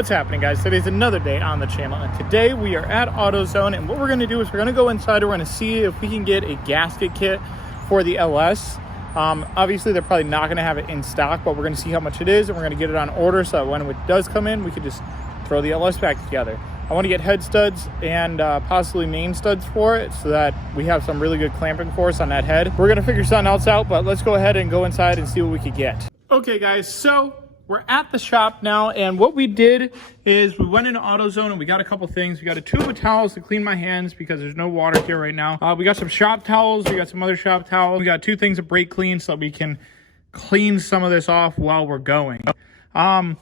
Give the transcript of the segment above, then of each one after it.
What's happening, guys? Today's another day on the channel, and today we are at AutoZone, and what we're going to do is we're going to go inside. We're going to see if we can get a gasket kit for the LS. Obviously they're probably not going to have it in stock, but we're going to see how much it is, and we're going to get it on order so that when it does come in, we could just throw the LS back together. I want to get head studs and possibly main studs for it so that we have some really good clamping force on that head. We're going to figure something else out, but let's go ahead and go inside and see what we could get. Okay, guys, so we're at the shop now, and what we did is we went into AutoZone and we got a couple things. We got a tube of towels to clean my hands because there's no water here right now. We got some shop towels. We got some other shop towels. We got two things of brake clean so that we can clean some of this off while we're going. I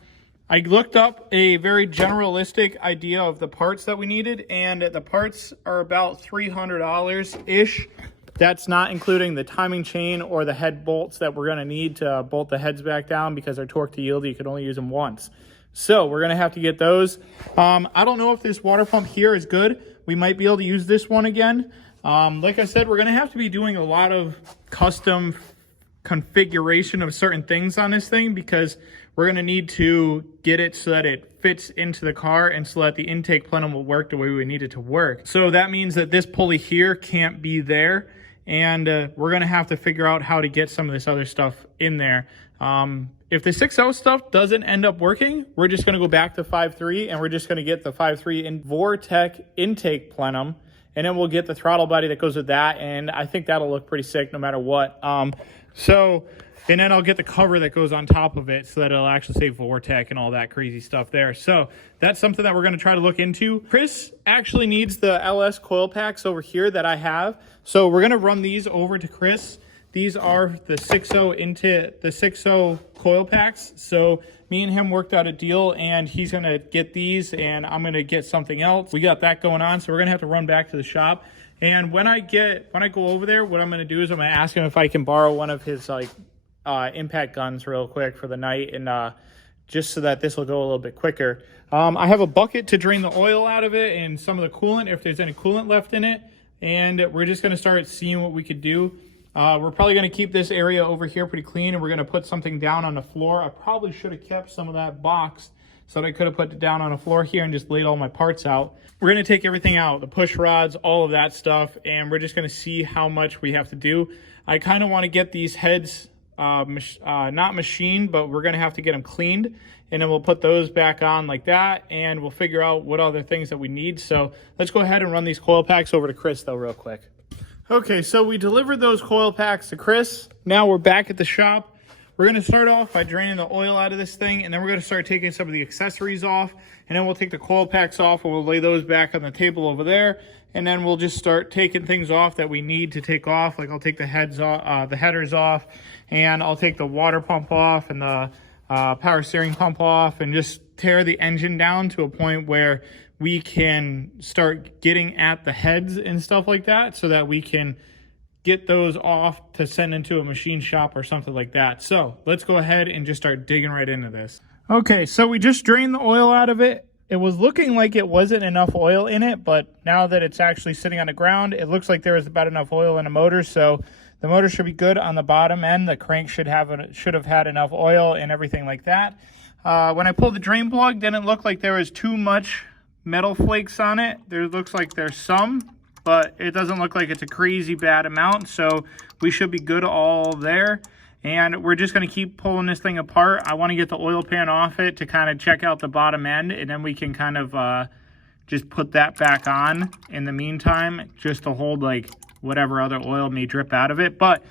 looked up a very generalistic idea of the parts that we needed, and the parts are about $300-ish. That's not including the timing chain or the head bolts that we're going to need to bolt the heads back down because they're torque to yield. You can only use them once. So we're going to have to get those. I don't know if this water pump here is good. We might be able to use this one again. Like I said, we're going to have to be doing a lot of custom configuration of certain things on this thing because we're going to need to get it so that it fits into the car and so that the intake plenum will work the way we need it to work. So that means that this pulley here can't be there. And we're going to have to figure out how to get some of this other stuff in there. If the 6.0 stuff doesn't end up working, we're just going to go back to 5.3 and we're just going to get the 5.3 in Vortec intake plenum. And then we'll get the throttle body that goes with that. And I think that'll look pretty sick no matter what. And then I'll get the cover that goes on top of it so that it'll actually say Vortec and all that crazy stuff there. So that's something that we're going to try to look into. Chris actually needs the LS coil packs over here that I have. So we're going to run these over to Chris. These are the 6.0 into the 6.0 coil packs. So me and him worked out a deal, and he's going to get these and I'm going to get something else. We got that going on. So we're going to have to run back to the shop. And when I go over there, what I'm going to do is I'm going to ask him if I can borrow one of his impact guns real quick for the night, and just so that this will go a little bit quicker. I have a bucket to drain the oil out of it and some of the coolant if there's any coolant left in it, and we're just going to start seeing what we could do. We're probably going to keep this area over here pretty clean, and we're going to put something down on the floor. I probably should have kept some of that box so that I could have put it down on the floor here and just laid all my parts out. We're going to take everything out, the push rods, all of that stuff, and we're just going to see how much we have to do. I kind of want to get these heads not machined, but we're going to have to get them cleaned, and then we'll put those back on like that, and we'll figure out what other things that we need. So let's go ahead and run these coil packs over to Chris though real quick. Okay, so we delivered those coil packs to Chris. Now we're back at the shop. We're going to start off by draining the oil out of this thing, and then we're going to start taking some of the accessories off, and then we'll take the coil packs off and we'll lay those back on the table over there, and then we'll just start taking things off that we need to take off. Like I'll take the heads off, the headers off, and I'll take the water pump off and the power steering pump off, and just tear the engine down to a point where we can start getting at the heads and stuff like that so that we can get those off to send into a machine shop or something like that. So let's go ahead and just start digging right into this. Okay, so we just drained the oil out of it. It was looking like it wasn't enough oil in it, but now that it's actually sitting on the ground, it looks like there is about enough oil in the motor. So the motor should be good on the bottom end. The crank should have had enough oil and everything like that. When I pulled the drain plug, didn't look like there was too much metal flakes on it. There looks like there's some, but it doesn't look like it's a crazy bad amount. So we should be good all there. And we're just going to keep pulling this thing apart. I want to get the oil pan off it to kind of check out the bottom end, and then we can kind of just put that back on in the meantime, just to hold like whatever other oil may drip out of it. But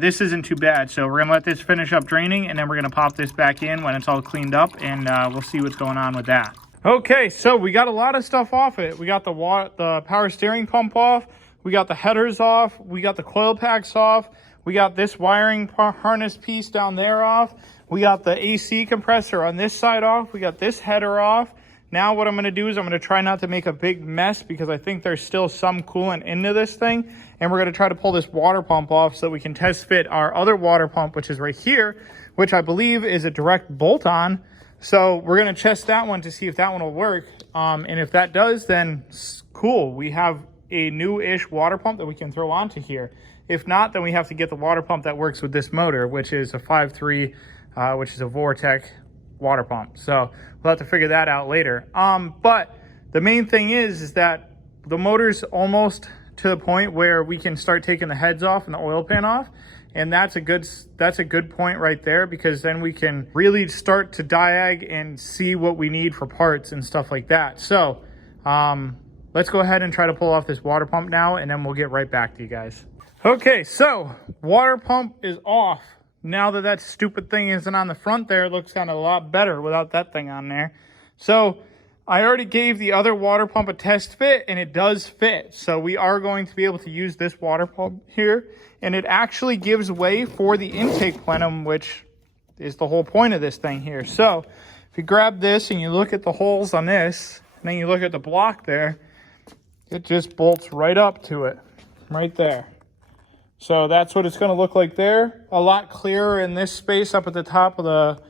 this isn't too bad. So we're going to let this finish up draining, and then we're going to pop this back in when it's all cleaned up, and we'll see what's going on with that. Okay, so we got a lot of stuff off it. We got the power steering pump off. We got the headers off. We got the coil packs off. We got this wiring harness piece down there off. We got the AC compressor on this side off. We got this header off. Now what I'm going to do is I'm going to try not to make a big mess because I think there's still some coolant into this thing. And we're going to try to pull this water pump off so that we can test fit our other water pump, which is right here, which I believe is a direct bolt-on. So we're going to test that one to see if that one will work. And if that does, then cool. We have a new-ish water pump that we can throw onto here. If not, then we have to get the water pump that works with this motor, which is a 5.3, which is a Vortec water pump. So we'll have to figure that out later. But the main thing is that the motor's almost to the point where we can start taking the heads off and the oil pan off. And that's a good point right there, because then we can really start to diag and see what we need for parts and stuff like that. So let's go ahead and try to pull off this water pump now, and then we'll get right back to you guys. Okay, so water pump is off. Now that that stupid thing isn't on the front there, it looks kind of a lot better without that thing on there. So I already gave the other water pump a test fit, and it does fit. So we are going to be able to use this water pump here, and it actually gives way for the intake plenum, which is the whole point of this thing here. So if you grab this and you look at the holes on this, and then you look at the block there, it just bolts right up to it, right there. So that's what it's going to look like there. A lot clearer in this space up at the top of the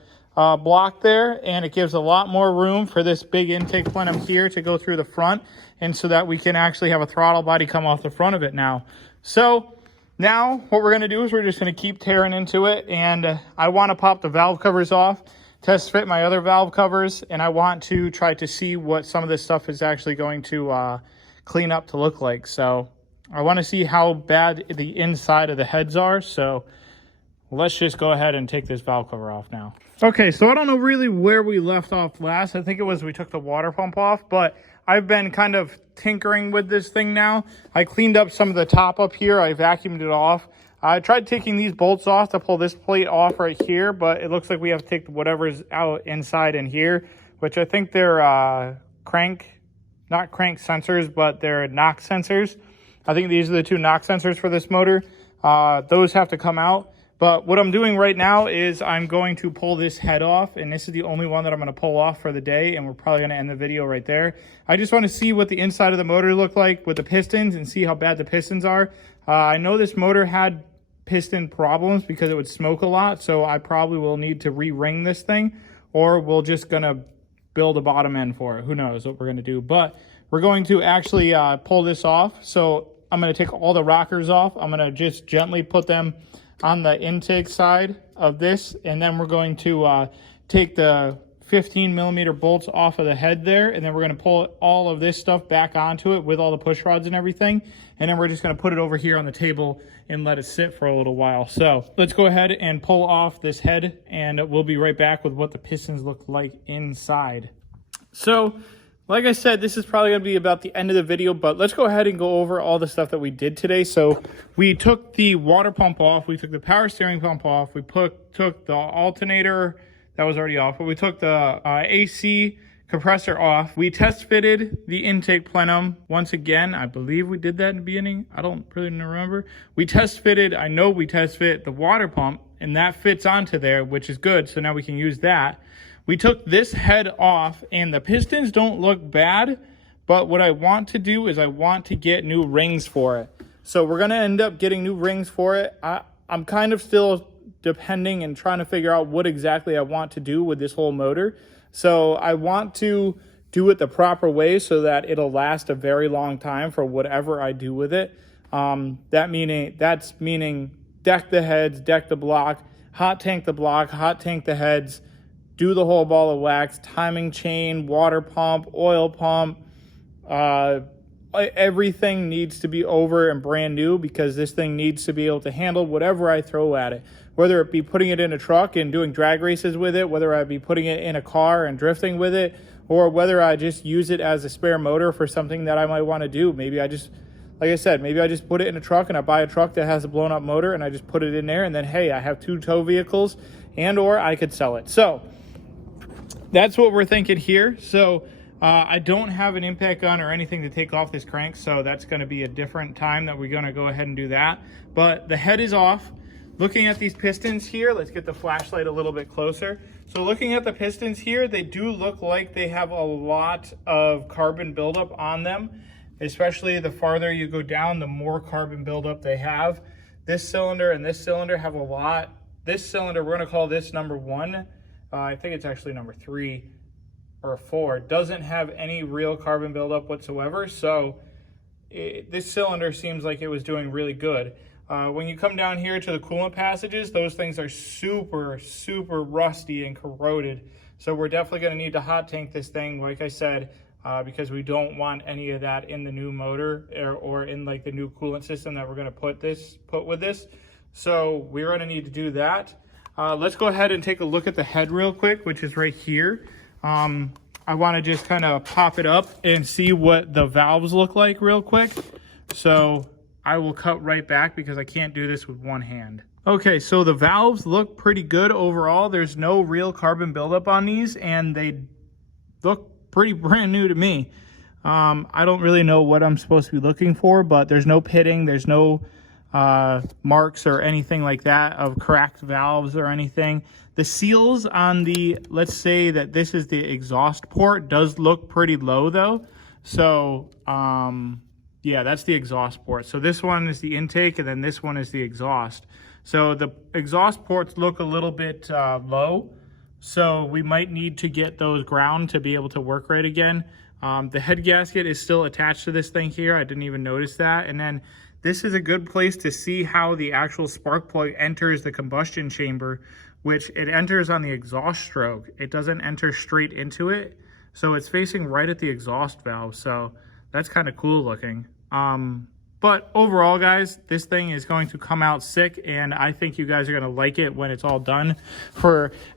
block there, and it gives a lot more room for this big intake plenum here to go through the front, and so that we can actually have a throttle body come off the front of it now. So now what we're going to do is we're just going to keep tearing into it, and I want to pop the valve covers off, test fit my other valve covers, and I want to try to see what some of this stuff is actually going to clean up to look like. So I want to see how bad the inside of the heads are. So let's just go ahead and take this valve cover off now. Okay, so I don't know really where we left off last. I think it was we took the water pump off, but I've been kind of tinkering with this thing now. I cleaned up some of the top up here. I vacuumed it off. I tried taking these bolts off to pull this plate off right here, but it looks like we have to take whatever's out inside in here, which I think they're not crank sensors, but they're knock sensors. I think these are the two knock sensors for this motor. Those have to come out. But what I'm doing right now is I'm going to pull this head off, and this is the only one that I'm going to pull off for the day, and we're probably going to end the video right there. I just want to see what the inside of the motor look like with the pistons and see how bad the pistons are. I know this motor had piston problems because it would smoke a lot, so I probably will need to re-ring this thing, or we're just going to build a bottom end for it. Who knows what we're going to do, but we're going to actually pull this off. So I'm going to take all the rockers off. I'm going to just gently put them on the intake side of this, and then we're going to take the 15 millimeter bolts off of the head there, and then we're going to pull all of this stuff back onto it with all the push rods and everything, and then we're just going to put it over here on the table and let it sit for a little while. So let's go ahead and pull off this head, and we'll be right back with what the pistons look like inside. So like I said, this is probably going to be about the end of the video, but let's go ahead and go over all the stuff that we did today. So we took the water pump off, we took the power steering pump off, we took the alternator, that was already off, but we took the AC compressor off. We test fitted the intake plenum once again. I believe we did that in the beginning. I don't really remember. We test fitted, I know we test fit the water pump, and that fits onto there, which is good. So now we can use that. We took this head off, and the pistons don't look bad, but what I want to do is I want to get new rings for it. So we're going to end up getting new rings for it. I'm kind of still depending and trying to figure out what exactly I want to do with this whole motor. So I want to do it the proper way so that it'll last a very long time for whatever I do with it. That's meaning deck the heads, deck the block, hot tank the block, hot tank the heads, do the whole ball of wax, timing chain, water pump, oil pump. Everything needs to be over and brand new, because this thing needs to be able to handle whatever I throw at it. Whether it be putting it in a truck and doing drag races with it, whether I be putting it in a car and drifting with it, or whether I just use it as a spare motor for something that I might want to do. Maybe I just, like I said, maybe I just put it in a truck and I buy a truck that has a blown up motor and I just put it in there, and then, hey, I have 2 tow vehicles, and or I could sell it. So that's what we're thinking here. So I don't have an impact gun or anything to take off this crank, so that's going to be a different time that we're going to go ahead and do that. But the head is off. Looking at these pistons here, let's get the flashlight a little bit closer. So looking at the pistons here, they do look like they have a lot of carbon buildup on them, especially the farther you go down, the more carbon buildup they have. This cylinder and this cylinder have a lot. This cylinder, we're going to call this number 1. I think it's actually number 3 or 4. It doesn't have any real carbon buildup whatsoever. So this cylinder seems like it was doing really good. When you come down here to the coolant passages, those things are super, super rusty and corroded. So we're definitely going to need to hot tank this thing, like I said, because we don't want any of that in the new motor or in like the new coolant system that we're going to put with this. So we're going to need to do that. Let's go ahead and take a look at the head real quick, which is right here. I want to just kind of pop it up and see what the valves look like real quick. So I will cut right back because I can't do this with one hand. Okay, so the valves look pretty good overall. There's no real carbon buildup on these, and they look pretty brand new to me. I don't really know what I'm supposed to be looking for, but there's no pitting, there's no marks or anything like that of cracked valves or anything. The seals on the, let's say that this is the exhaust port, does look pretty low though. So yeah, that's the exhaust port. So this one is the intake, and then this one is the exhaust. So the exhaust ports look a little bit low, so we might need to get those ground to be able to work right again. The head gasket is still attached to this thing here. I didn't even notice that. And then this is a good place to see how the actual spark plug enters the combustion chamber, which it enters on the exhaust stroke. It doesn't enter straight into it. So it's facing right at the exhaust valve. So that's kind of cool looking. But overall, guys, this thing is going to come out sick, and I think you guys are going to like it when it's all done.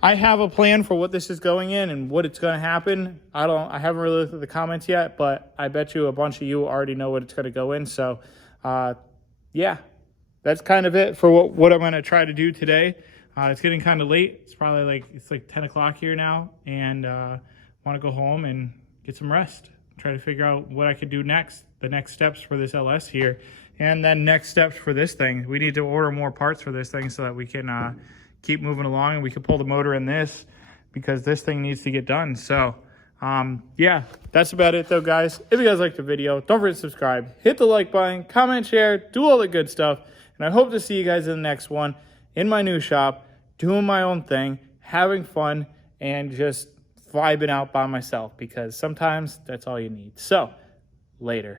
I have a plan for what this is going in and what it's going to happen. I haven't really looked at the comments yet, but I bet you a bunch of you already know what it's going to go in. So, yeah, that's kind of it for what I'm going to try to do today. It's getting kind of late. It's probably like 10 o'clock here now, and want to go home and get some rest. Try to figure out what I could do next, the next steps for this LS here, and then next steps for this thing. We need to order more parts for this thing so that we can keep moving along, and we can pull the motor in this because this thing needs to get done. So yeah, that's about it though, guys. If you guys liked the video, don't forget to subscribe, hit the like button, comment, share, do all the good stuff, and I hope to see you guys in the next one in my new shop, doing my own thing, having fun, and just vibing out by myself, because sometimes that's all you need. So, later.